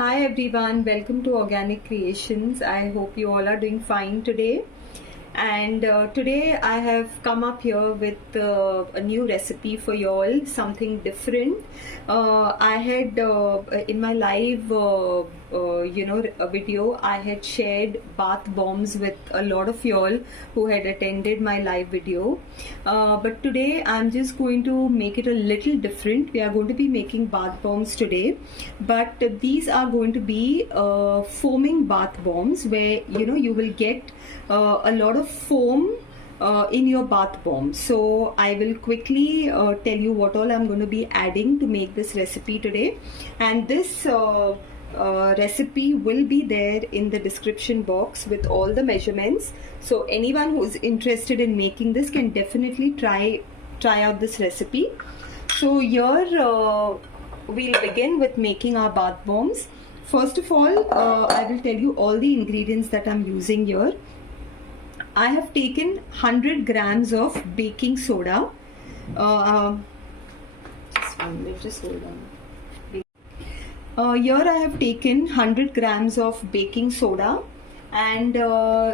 Hi everyone, welcome to Organic Creations. I hope you all are doing fine today. And today I have come up here with a new recipe for you all, something different. I had in my live a video, I had shared bath bombs with a lot of y'all who had attended my live video, but today I'm just going to make it a little different. We are going to be making bath bombs today, but these are going to be foaming bath bombs where you will get a lot of foam in your bath bomb. So I will quickly tell you what all I'm going to be adding to make this recipe today, and this recipe will be there in the description box with all the measurements. So anyone who's interested in making this can definitely try out this recipe. So here we'll begin with making our bath bombs. First of all, I will tell you all the ingredients that I'm using here. I have taken 100 grams of baking soda. Just hold on. Here I have taken 100 grams of baking soda, and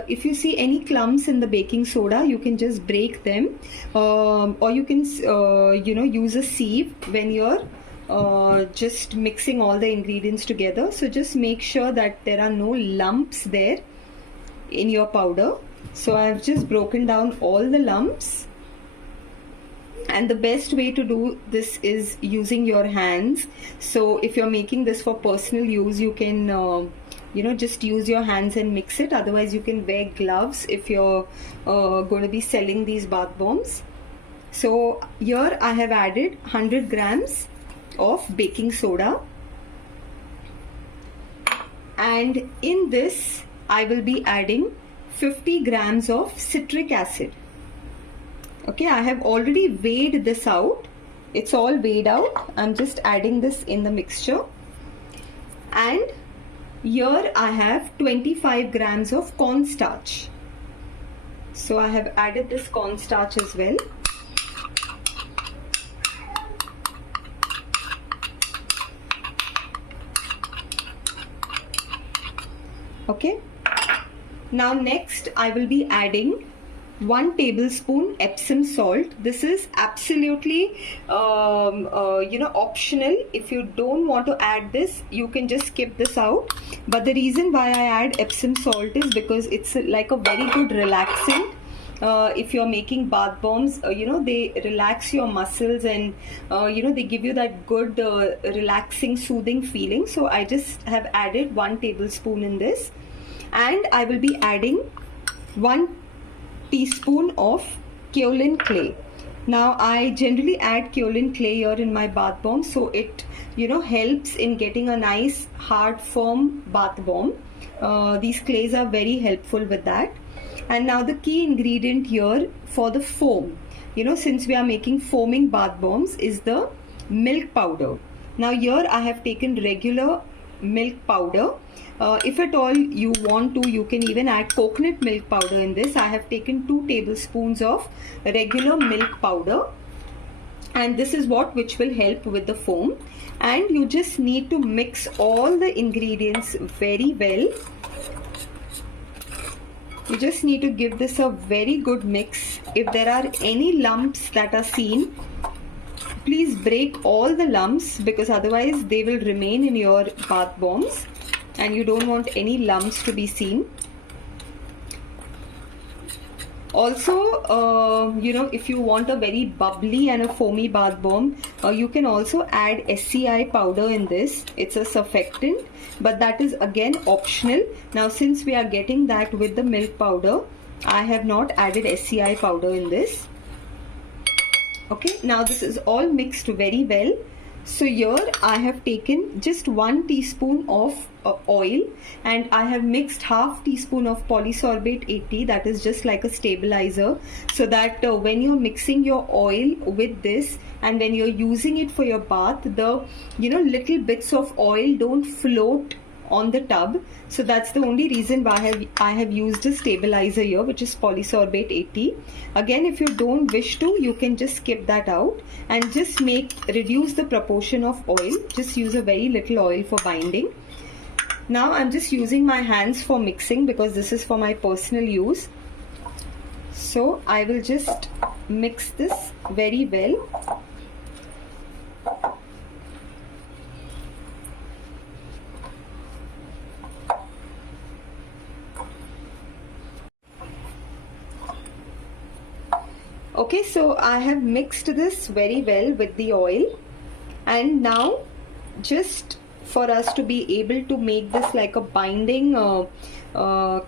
if you see any clumps in the baking soda, you can just break them, or you can use a sieve when you're just mixing all the ingredients together. So just make sure that there are no lumps there in your powder. So I've just broken down all the lumps, and the best way to do this is using your hands. So if you're making this for personal use, you can just use your hands and mix it. Otherwise you can wear gloves if you're going to be selling these bath bombs. So here I have added 100 grams of baking soda, and in this I will be adding 50 grams of citric acid. Okay, I have already weighed this out. It's all weighed out. I'm just adding this in the mixture. And here I have 25 grams of cornstarch. So I have added this cornstarch as well. Okay. Now next I will be adding 1 tablespoon Epsom salt. This is absolutely optional. If you don't want to add this, you can just skip this out. But the reason why I add Epsom salt is because it's like a very good relaxing. If you're making bath bombs, they relax your muscles, and they give you that good relaxing, soothing feeling. So I just have added 1 tablespoon in this. And I will be adding 1 teaspoon of kaolin clay. Now I generally add kaolin clay here in my bath bomb, so it helps in getting a nice hard firm bath bomb. These clays are very helpful with that. And now the key ingredient here for the foam, since we are making foaming bath bombs, is the milk powder. Now here I have taken regular milk powder. If at all you want to, you can even add coconut milk powder in this. I have taken 2 tablespoons of regular milk powder, and this is which will help with the foam. And you just need to mix all the ingredients very well. You just need to give this a very good mix. If there are any lumps that are seen, please break all the lumps, because otherwise they will remain in your bath bombs, and you don't want any lumps to be seen. Also, if you want a very bubbly and a foamy bath bomb, you can also add SCI powder in this. It's a surfactant, but that is again optional. Now since we are getting that with the milk powder, I have not added SCI powder in this. Okay, now this is all mixed very well. So here I have taken just 1 teaspoon of oil, and I have mixed half teaspoon of polysorbate 80, that is just like a stabilizer, so that when you're mixing your oil with this and when you're using it for your bath, the little bits of oil don't float on the tub. So that's the only reason why I have used a stabilizer here, which is polysorbate 80. Again, if you don't wish to, you can just skip that out and just reduce the proportion of oil. Just use a very little oil for binding. Now I'm just using my hands for mixing because this is for my personal use. So I will just mix this very well. Okay, so I have mixed this very well with the oil, and now just for us to be able to make this like a binding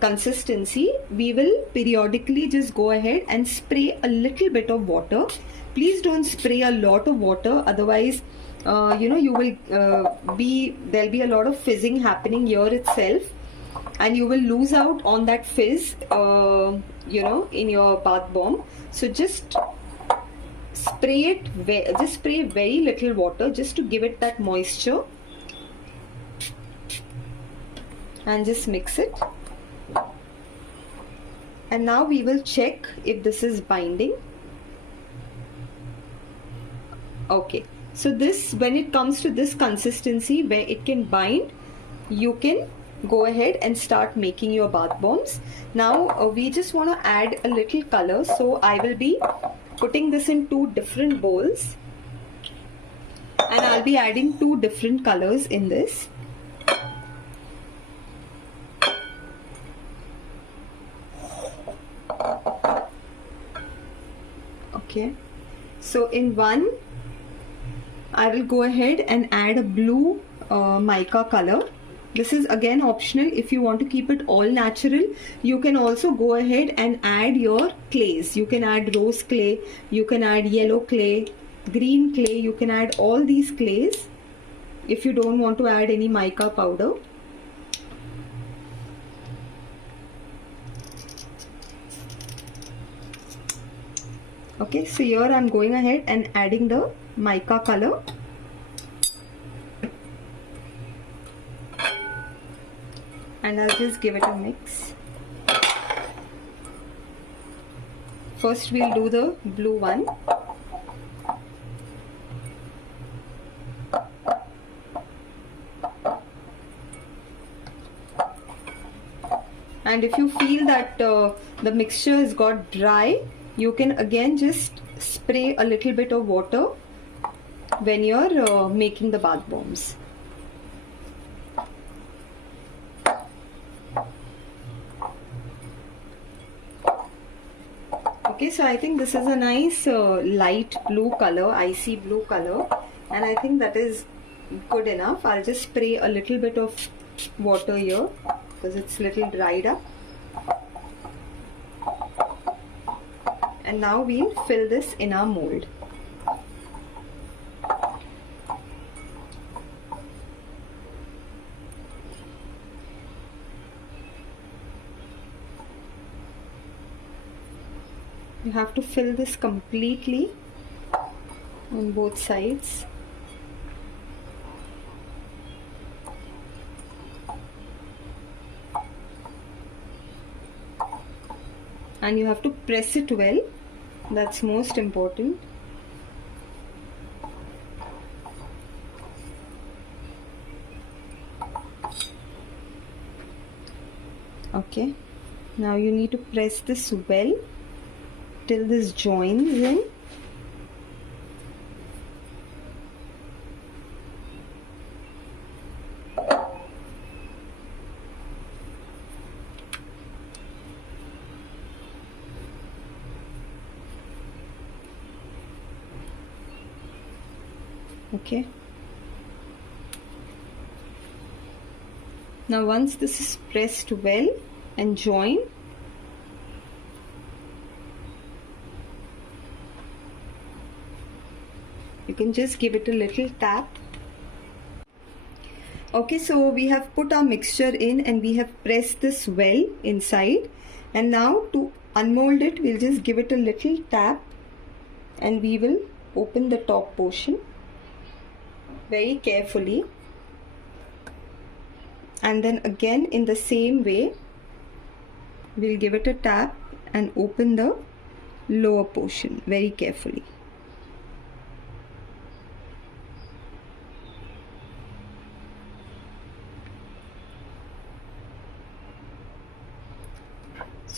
consistency, we will periodically just go ahead and spray a little bit of water. Please don't spray a lot of water, otherwise you will there'll be a lot of fizzing happening here itself, and you will lose out on that fizz in your bath bomb. So just spray very little water just to give it that moisture, and just mix it. And now we will check if this is binding. Okay, so this, when it comes to this consistency where it can bind, you can go ahead and start making your bath bombs. Now we just want to add a little color, so I will be putting this in 2 different bowls, and I'll be adding 2 different colors in this. Okay, so in one I will go ahead and add a blue mica color. This is again optional. If you want to keep it all natural, you can also go ahead and add your clays. You can add rose clay, you can add yellow clay, green clay, you can add all these clays if you don't want to add any mica powder. Okay, so here I'm going ahead and adding the mica color. And I'll just give it a mix. First we'll do the blue one. And if you feel that the mixture has got dry, you can again just spray a little bit of water when you're making the bath bombs. Okay, so I think this is a nice light blue color, icy blue color, and I think that is good enough. I'll just spray a little bit of water here because it's a little dried up. And now we'll fill this in our mold. You have to fill this completely on both sides. And you have to press it well. That's most important. Okay, now you need to press this well till this joins in. Okay, now once this is pressed well and joined, you can just give it a little tap. Okay, so we have put our mixture in and we have pressed this well inside, and now to unmold it, we'll just give it a little tap and we will open the top portion very carefully, and then again in the same way we'll give it a tap and open the lower portion very carefully.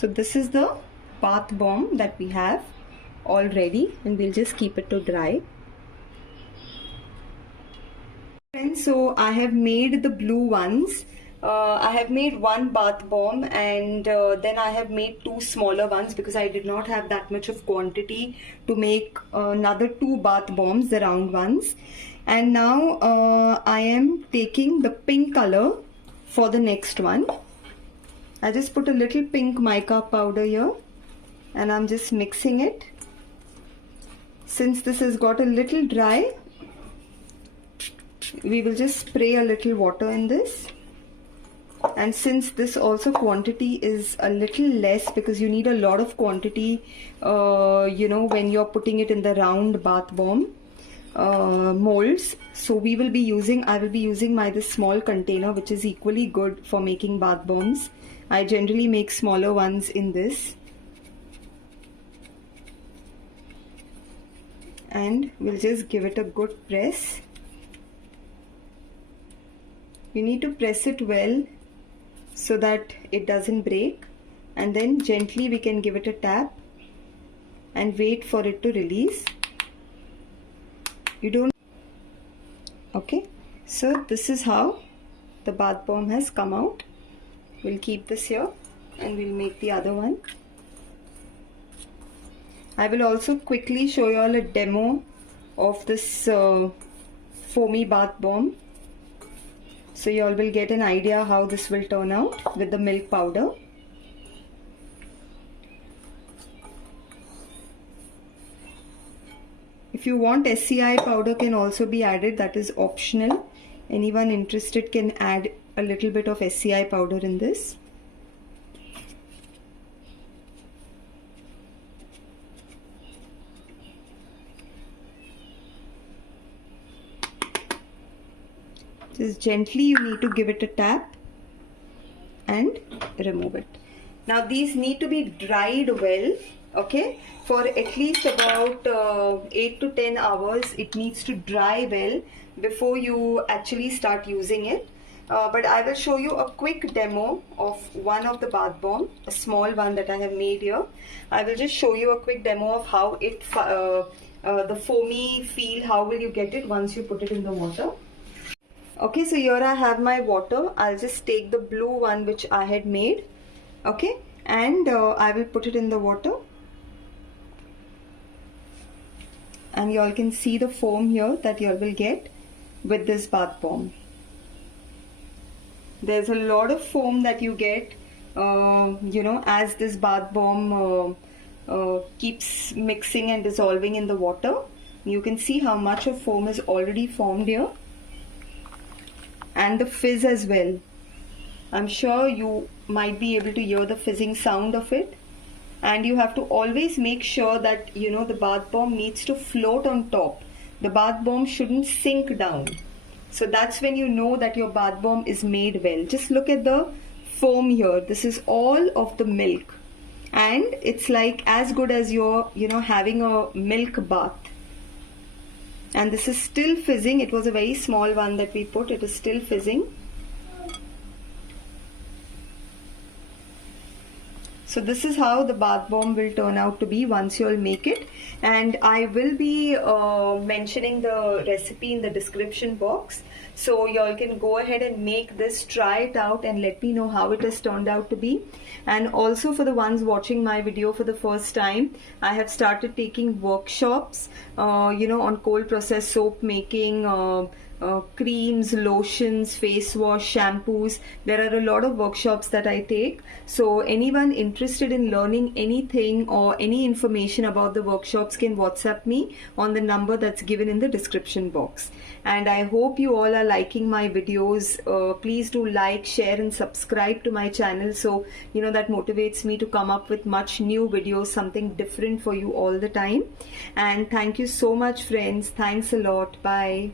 So this is the bath bomb that we have all ready, and we'll just keep it to dry. Friends, so I have made the blue ones. I have made one bath bomb, and then I have made two smaller ones because I did not have that much of quantity to make another two bath bombs, the round ones. And now I am taking the pink color for the next one. I just put a little pink mica powder here, and I'm just mixing it. Since this has got a little dry, we will just spray a little water in this. And since this also quantity is a little less, because you need a lot of quantity you know, when you're putting it in the round bath bomb molds, so I will be using this small container, which is equally good for making bath bombs. I generally make smaller ones in this, and we'll just give it a good press. You need to press it well so that it doesn't break, and then gently we can give it a tap and wait for it to release. You don't. Okay, so this is how the bath bomb has come out. We'll keep this here and we'll make the other one. I will also quickly show you all a demo of this foamy bath bomb, so you all will get an idea how this will turn out with the milk powder. If you want, SCI powder can also be added, that is optional. Anyone interested can add a little bit of SCI powder in this. Just gently you need to give it a tap and remove it. Now these need to be dried well, okay, for at least about 8 to 10 hours. It needs to dry well before you actually start using it. But I will show you a quick demo of one of the bath bomb, a small one that I have made here. I will just show you a quick demo of how it the foamy feel, how will you get it once you put it in the water. Okay, so here I have my water. I'll just take the blue one which I had made, okay, and I will put it in the water, and you all can see the foam here that you all will get with this bath bomb. There's a lot of foam that you get you know, as this bath bomb keeps mixing and dissolving in the water. You can see how much of foam is already formed here, and the fizz as well. I'm sure you might be able to hear the fizzing sound of it. And you have to always make sure that, you know, the bath bomb needs to float on top. The bath bomb shouldn't sink down. So that's when you know that your bath bomb is made well. Just look at the foam here. This is all of the milk, and it's like as good as you're, you know, having a milk bath. And this is still fizzing. It was a very small one that we put. It is still fizzing. So this is how the bath bomb will turn out to be once you all make it. And I will be mentioning the recipe in the description box. So you all can go ahead and make this, try it out, and let me know how it has turned out to be. And also for the ones watching my video for the first time, I have started taking workshops, you know, on cold processed soap making, creams, lotions, face wash, shampoos. There are a lot of workshops that I take. So anyone interested in learning anything or any information about the workshops can WhatsApp me on the number that's given in the description box. And I hope you all are liking my videos. Please do like, share and subscribe to my channel, so you know that motivates me to come up with much new videos, something different for you all the time. And thank you so much, friends. Thanks a lot. Bye.